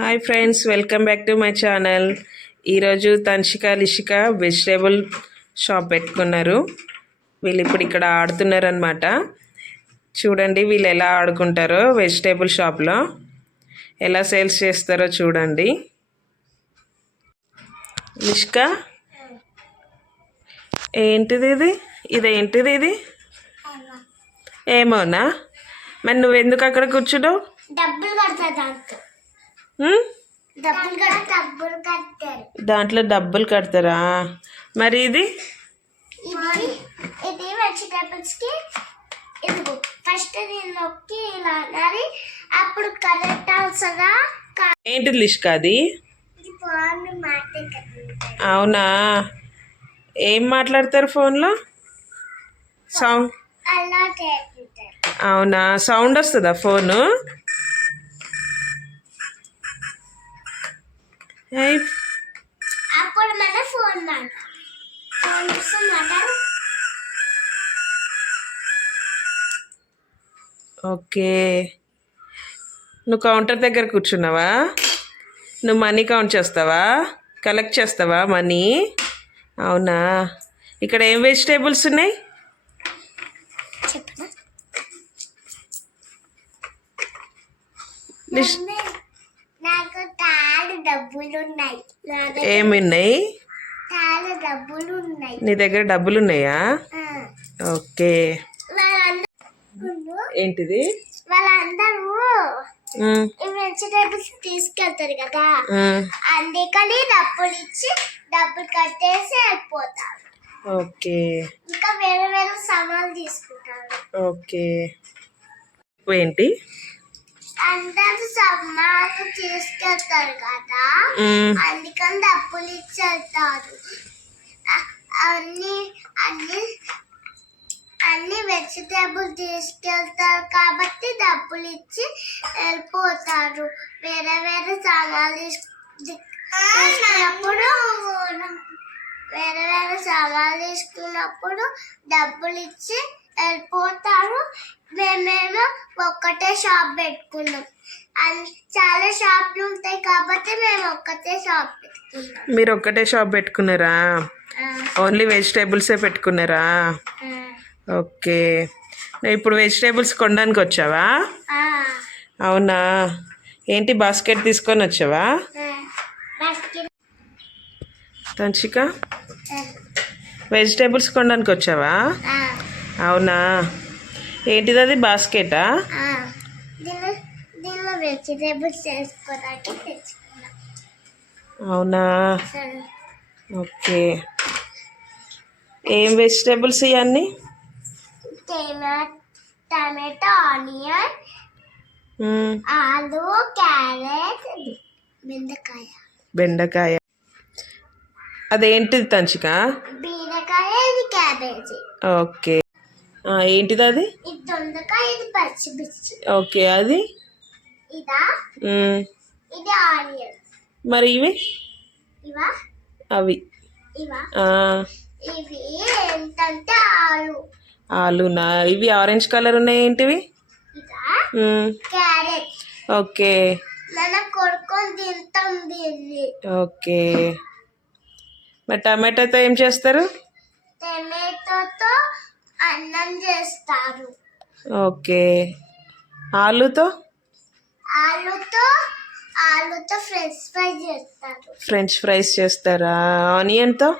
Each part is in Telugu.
Hi friends, welcome back to my channel. ఈరోజు తన్షిక లిషిక వెజిటేబుల్ షాప్ పెట్టుకున్నారు. వీళ్ళు ఇప్పుడు ఇక్కడ ఆడుతున్నారు అనమాట. చూడండి వీళ్ళు ఎలా ఆడుకుంటారో వెజిటేబుల్ షాప్లో ఎలా సేల్స్ చేస్తారో చూడండి. లిషిక, ఏంటిది ఇది? ఇదేంటిది ఇది? ఏమోనా? మరి నువ్వెందుకు అక్కడ కూర్చున్నావు? డబ్బులు కడతా దాంట్లో డబ్బులు కడతారా? మరి ఇది ఇది వెజిటేబుల్స్ కి ఇదిగో ఫస్ట్ దీనిలోకి ఇలా అనాలి, అప్పుడు కరెక్ట్ అవుతుందా? ఏంటిది లిష్క అది? అవునా, ఏం మాట్లాడతారు ఫోన్లో? సౌండ్ అలా అవునా, సౌండ్ వస్తుందా ఫోను? అప్పుడు మన ఫోన్ ఓకే, నువ్వు కౌంటర్ దగ్గర కూర్చున్నావా? నువ్వు మనీ కౌంట్ చేస్తావా? కలెక్ట్ చేస్తావా మనీ? అవునా, ఇక్కడ ఏం వెజిటేబుల్స్ ఉన్నాయి? నాకు తాడు డబ్బులు ఉన్నాయి. ఏమున్నాయి? తాడు డబ్బులు ఉన్నాయి. నీ దగ్గర డబ్బులు ఉన్నాయా? ఓకే. ఏంటిది? వాళ్ళందరూ వెజిటేబుల్స్ తీసుకెళ్తారు కదా, అందుకని డబ్బులు ఇచ్చి డబ్బులు కట్టేసి వెళ్ళిపోతారు. ఓకే. ఇంకా వేరే వేరే సామాన్లు తీసుకుంటారు. ఓకే. ఏంటి? అందరూ సామాన్లు తీసుకెళ్తారు కదా, అందుకని డబ్బులు ఇచ్చి వెళ్తారు. అన్ని అన్ని అన్ని వెజిటేబుల్ తీసుకెళ్తారు కాబట్టి డబ్బులు ఇచ్చి వెళ్ళిపోతారు. వేరే వేరే సామాన్లు తీసుకున్నప్పుడు డబ్బులు ఇచ్చి వెళ్ళిపోతారు. మేమేమో ఒక్కటే షాప్ పెట్టుకున్నాం. చాలా షాప్లు ఉంటాయి కాబట్టి మేము ఒక్కటే షాప్ పెట్టుకున్నాం. మీరు ఒక్కటే షాప్ పెట్టుకున్నారా? ఓన్లీ వెజిటేబుల్సే పెట్టుకున్నారా? ఓకే. ఇప్పుడు వెజిటేబుల్స్ కొనడానికి వచ్చావా? అవునా, ఏంటి బాస్కెట్ తీసుకొని వచ్చావా? తన్షిక, వెజిటేబుల్స్ కొనడానికి వచ్చావా? అవునా, ఏంటిది అది? బాస్కెటా? దీనిలో వెజిటేబుల్స్ చేసుకోవడానికి తెచ్చుకున్నా. అవునా, ఓకే. ఏం వెజిటేబుల్స్ ఇవన్నీ? టమాటో, ఆనియన్, ఆలు, క్యారెట్, బెండకాయ. అదేంటిది తన్షిక? బీరకాయ, ఇది క్యాబేజీ. ఓకే. ఏంటిది అది? ఇది దొండకాయ, ఇది పచ్చిమిర్చి. ఓకే. అది ఇదా? ఇది ఆనియన్. మరి ఇవి? ఇవా? అవి ఇవా? ఇవి ఏంటంటే ఆలునా? ఇవి ఆరెంజ్ కలర్ ఉన్నాయి, ఏంటివి? క్యారెట్. ఓకే. మనం కొడుకొని తింటాం దీన్ని. ఓకే. మరి టమాటోతో ఏం చేస్తారు? టమాటోతో అన్నం చేస్తారు. ఓకే. ఆలుతో? ఆలుతో ఫ్రెంచ్ ఫ్రై చేస్తారు. ఫ్రెంచ్ ఫ్రైస్ చేస్తారా? ఆనియన్తో?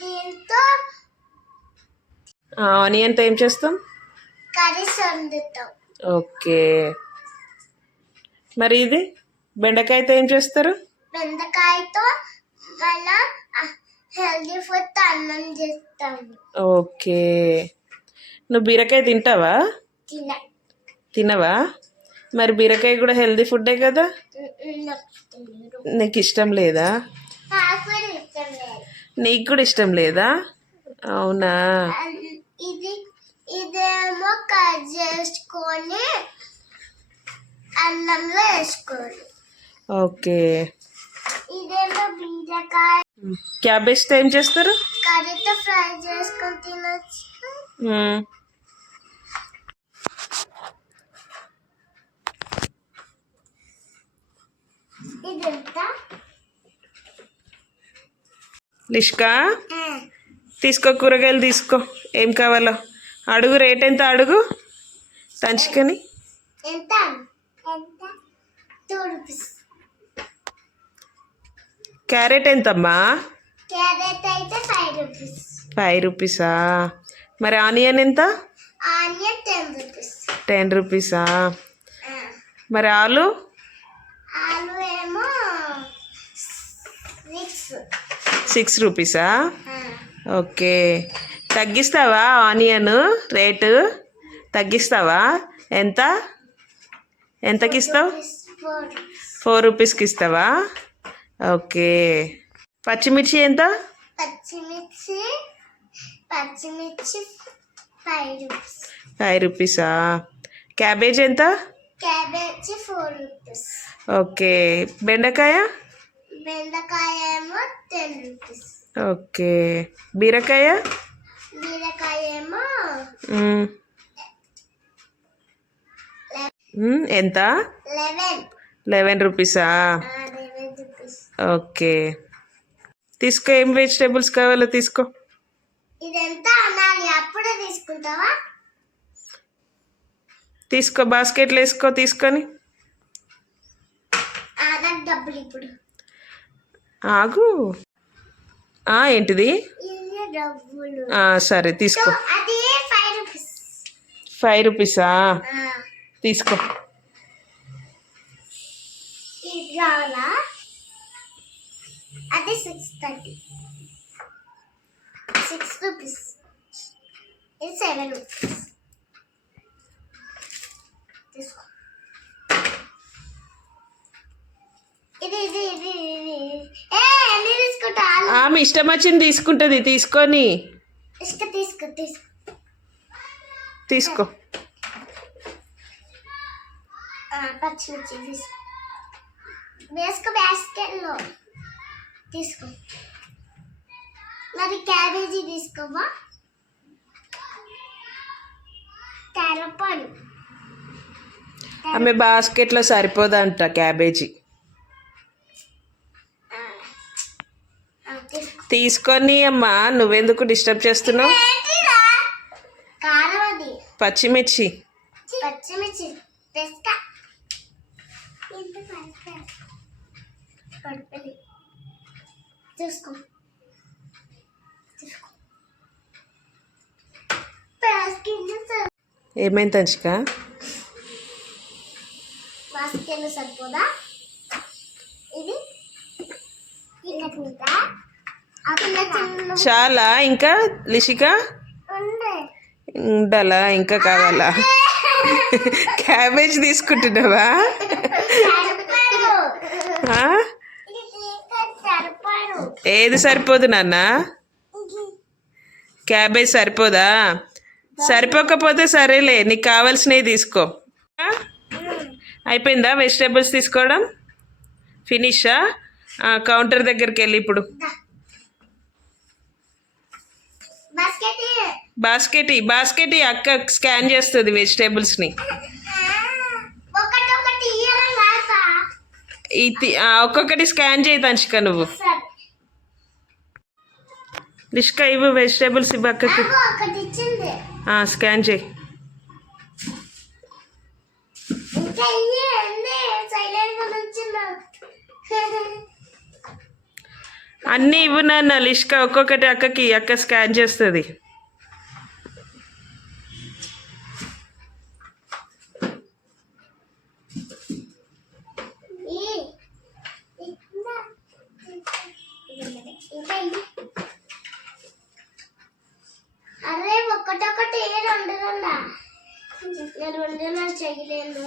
దీంతో ఆనియన్తో ఏం చేస్తాం? కర్రీస్ వండుతాం. ఓకే. మరి ఇది బెండకాయతో ఏం చేస్తారు? బెండకాయతో మన హెల్దీ ఫుడ్ అన్నం చేస్తాము. ఓకే. నువ్వు బీరకాయ తింటావా? తినవా? మరి బీరకాయ కూడా హెల్దీ ఫుడ్డే కదా. నీకు ఇష్టం లేదా? నీకు కూడా ఇష్టం లేదా? అవునా. ఇదేమో కట్ చేసుకొని అన్నంలో వేసుకోవాలి. ఓకే. ఇదేమో బీరకాయ. క్యాబేజ్తో ఏం చేస్తారు? కర్రీతో ఫ్రై చేసుకొని తినొచ్చు. లిష్కా తీసుకో, కూరగాయలు తీసుకో, ఏం కావాలో అడుగు. రేట్ ఎంత అడుగు తంచికని. ఎంత ఎంత 2 రూపీస్. క్యారెట్ ఎంతమ్మా? క్యారెట్ అయితే 5 రూపీస్. 5 రూపీసా? మరి ఆనియన్ ఎంత? Onion 10 rupees. 10 రూపీసా? మరి ఆలు? ఆలు ఏమో 6 రూపీసా? ఓకే. తగ్గిస్తావా ఆనియన్ రేటు? తగ్గిస్తావా? ఎంత ఎంతకి ఇస్తావు? 4 రూపీస్కి ఇస్తావా? ఓకే. పచ్చిమిర్చి ఎంత? పచ్చిమిర్చి 5 రూపీస్. 5 రూపీసా? క్యాబేజ్ ఎంత? Cabbage 4 rupees. ఓకే. బెండకాయ? బెండకాయ ఏమో 10 రూపీస్. ఓకే. బీరకాయ? బీరకాయ ఏమో ఎంత? 11 రూపీసా? 11 రూపీస్. ఓకే. తీసుకో, ఏం వెజిటేబుల్స్ కావాలో తీసుకో. ఇదంతా అనాలి, అప్పుడే తీసుకుంటావా? తీసుకో, బాస్కెట్లో వేసుకో. తీసుకొని నాకు డబ్బులు ఇప్పుడు. ఆగు. ఏంటిది? ఇవి డబ్బులు. సరే తీసుకో. అది 5 రూపీస్. 5 రూపీసా? తీసుకో. ఇది కావాలా? అది 6.30. 6 రూపీస్. ఇది 7 రూపీస్. తీసుకో. ఇది ఇది ఇది ఇది ఎన్ని తీసుకుంటా? ఆమె ఇష్టం వచ్చింది తీసుకుంటుంది. తీసుకొని తీసుకో. తీసుకో. పచ్చిమిర్చి వేసుకో బాస్కెట్లో. తీసుకో. మరి క్యాబేజీ తీసుకోవా? తెరపాలు. ఆమె బాస్కెట్లో సరిపోదంట క్యాబేజీ. తీసుకొని అమ్మా, నువ్వెందుకు డిస్టర్బ్ చేస్తున్నావు? కారం అది. పచ్చిమిర్చి తెస్తా. చూసుకో. ఏమైంది తంచిక? బాస్కెట్లో సరిపోదా? ఇది చాలా ఇంకా లిషిక ఉండాలా? ఇంకా కావాలా? క్యాబేజ్ తీసుకుంటున్నావా? ఏది సరిపోదు నాన్న? క్యాబేజ్ సరిపోదా? సరిపోకపోతే సరేలే, నీకు కావాల్సినవి తీసుకో. అయిపోయిందా వెజిటేబుల్స్ తీసుకోవడం? ఫినిషా? కౌంటర్ దగ్గరికి వెళ్ళి ఇప్పుడు బాస్కెట్ అక్క స్కాన్ చేస్తుంది వెజిటేబుల్స్ని. ఒక్కొక్కటి స్కాన్ చేయి తంచిక. నువ్వు లిష్క ఇవ్వు, వెజిటేబుల్స్ ఇవ్వు అక్కకి. స్కాన్ చేయి. అన్నీ ఇవ్వు నాన్న. లిష్క ఒక్కొక్కటి అక్కకి, అక్క స్కాన్ చేస్తుంది. అరే ఒక్కటొక్కటి 2 నేను చేయలేను.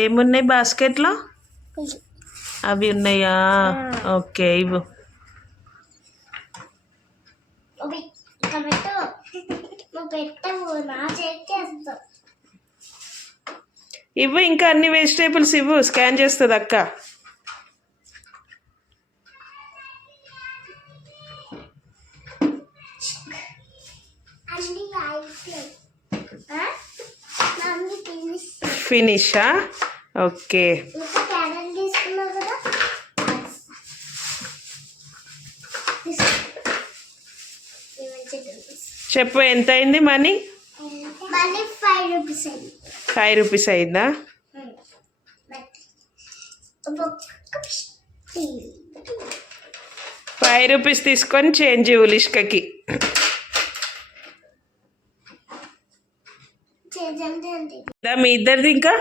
ఏమున్నాయి బాస్కెట్లో? అవి ఉన్నాయా? ఓకే, ఇవ్వు. ఇవ్వు, ఇంకా అన్ని వెజిటేబుల్స్ ఇవ్వు, స్కాన్ చేస్తుంది అక్క. ఫినిషా? ఓకే. ఇంకా క్యారెట్ తీసుకున్నావు కదా, చెప్పు ఎంత అయింది మనీ? మళ్ళీ 5 రూపీస్ అయింది. 5 రూపీస్ అయిందా? ఫైవ్ రూపీస్ తీసుకొని చేంజ్ ఇవ్వు లిష్కకి. మీ ఇద్దరిది ఇంకా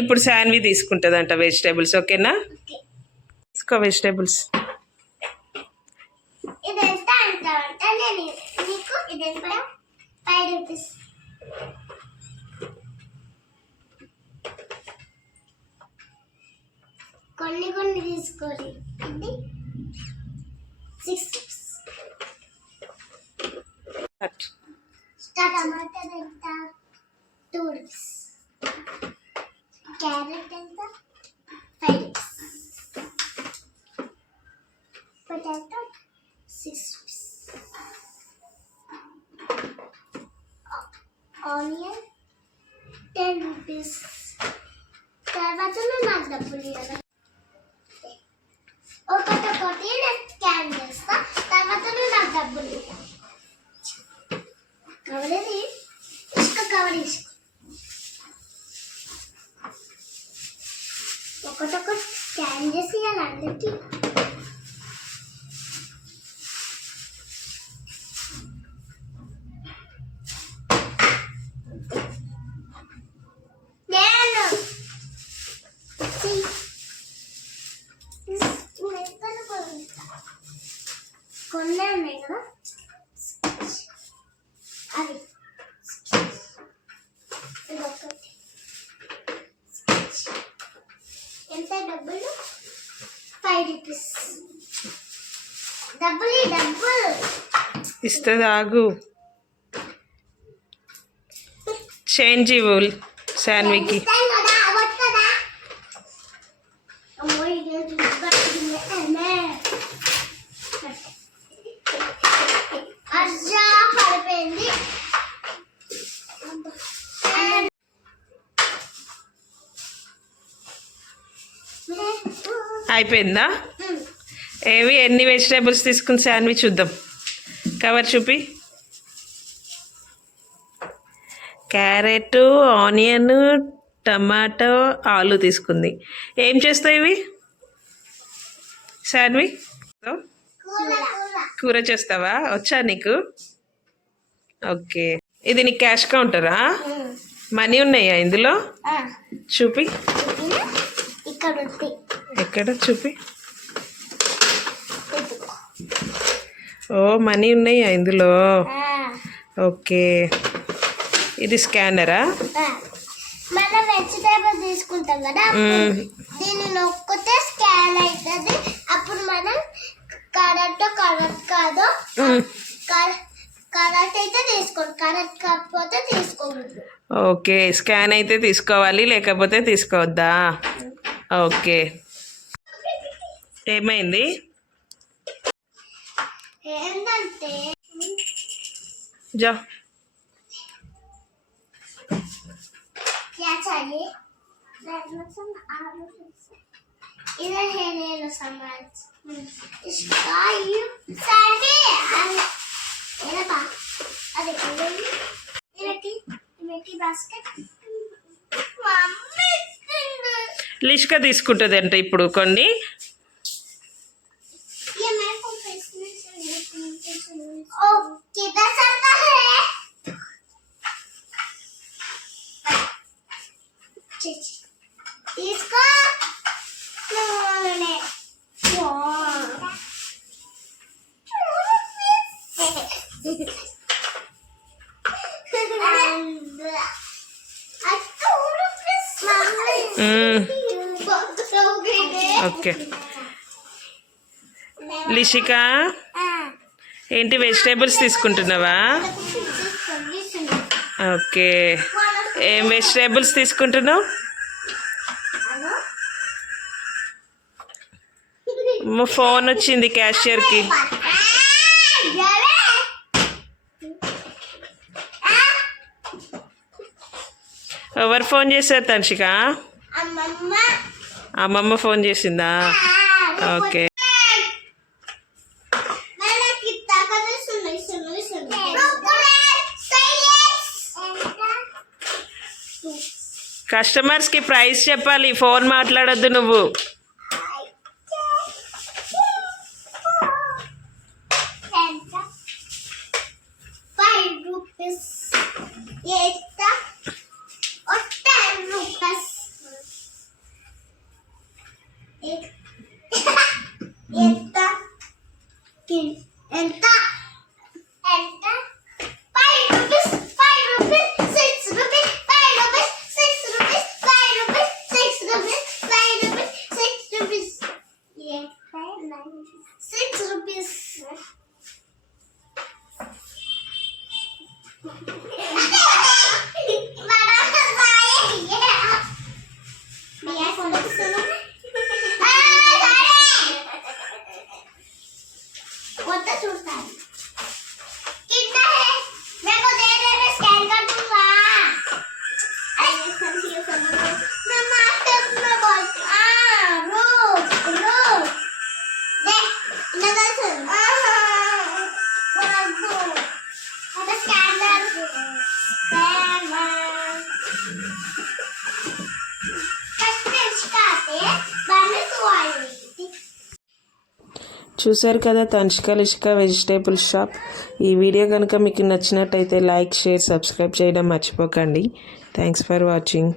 ఇప్పుడు శాన్వి తీసుకుంటుందంట వెజిటేబుల్స్. ఓకేనా? తీసుకో వెజిటేబుల్స్. ఇది ఎంత అంటావంటే నేను నీకు ఇది ఎంత 5 రూపీస్. కొన్ని కొన్ని తీసుకోండి. ఇది 6 రూపీస్. టమాటా ఎంత 2 రూపీస్. క్యారెట్ ఎంత 5 rupees. Potato 6 rupees. Onion 10 rupees. తర్వాత నాకు డబ్బులు ఇవ్వాలి. ఒకటి నేను స్కాన్ చేస్తా, తర్వాత నాకు డబ్బులు ఇవ్వాలి. కవర్ ఇది ఇసుక కవర్ ఇసుక. ఒకటొకటి స్కాన్ చేసి ఇవ్వాలి అందరికీ. కొన్ని ఉన్నాయి కదా అవి. ఇదొకటి ఎంత డబ్బులు 5 రూపీస్. డబ్బులు ఇస్తుంది, ఆగు. చేంజ్ ఇవ్వు శాన్వికి. పడిపోయింది. అయిపోయిందా? ఏవి ఎన్ని వెజిటేబుల్స్ తీసుకుని శాన్వి చూద్దాం. కవర్ చూపి. క్యారెట్, ఆనియన్, టమాటో, ఆలు తీసుకుంది. ఏం చేస్తాయి ఇవి శాన్వి? కూర చేస్తావా? వచ్చా నీకు? ఓకే. ఇది నీ క్యాష్ కౌంటరా? మనీ ఉన్నాయా ఇందులో? చూపి. ఎక్కడ చూపి. ఓ మనీ ఉన్నాయా ఇందులో? ఓకే. ఇది స్కానరా? మనం వెజిటేబుల్ తీసుకుంటాం కదా, దీన్ని నొక్కితే స్కాన్ అవుతుంది. అప్పుడు మనం కరెక్ట్ కాదో కరెక్ట్ అయితే తీసుకోండి, కరెక్ట్ కాకపోతే తీసుకోకూడదు. ఓకే. స్కాన్ అయితే తీసుకోవాలి, లేకపోతే తీసుకోవద్దా? ఓకే. ఏమైంది? ఏంటంటే జా क्या चाहिए? इधर है ले लो सामान. इसका ये सैंडी ये पा अरे इमेटी बास्केट मम्मी లిష్క తీసుకుంటుంది అంట ఇప్పుడు కొన్ని. ये मेरे को फेसने से ओ किधर चलता है? इसको ఓకే. లిషిక ఏంటి వెజిటేబుల్స్ తీసుకుంటున్నావా? ఓకే. ఏం వెజిటేబుల్స్ తీసుకుంటున్నావు? ఫోన్ వచ్చింది క్యాషియర్కి. ఎవరు ఫోన్ చేశారు తన్షిక? అమ్మమ్మ అమ్మమ్మ ఫోన్ చేసిందా? ఓకే. కస్టమర్స్కి ప్రైస్ చెప్పాలి, ఫోన్ మాట్లాడొద్దు నువ్వు. ఎంత 5 rupees 5 rupees 6 rupees 5 rupees 6 rupees 5 rupees 6 rupees 5 rupees 6 rupees 6 rupees చూశారు కదా తన్షిక లిషిక వెజిటేబుల్ షాప్. ఈ వీడియో కనుక మీకు నచ్చినట్టయితే లైక్, షేర్, సబ్స్క్రైబ్ చేయడం మర్చిపోకండి. Thanks for watching.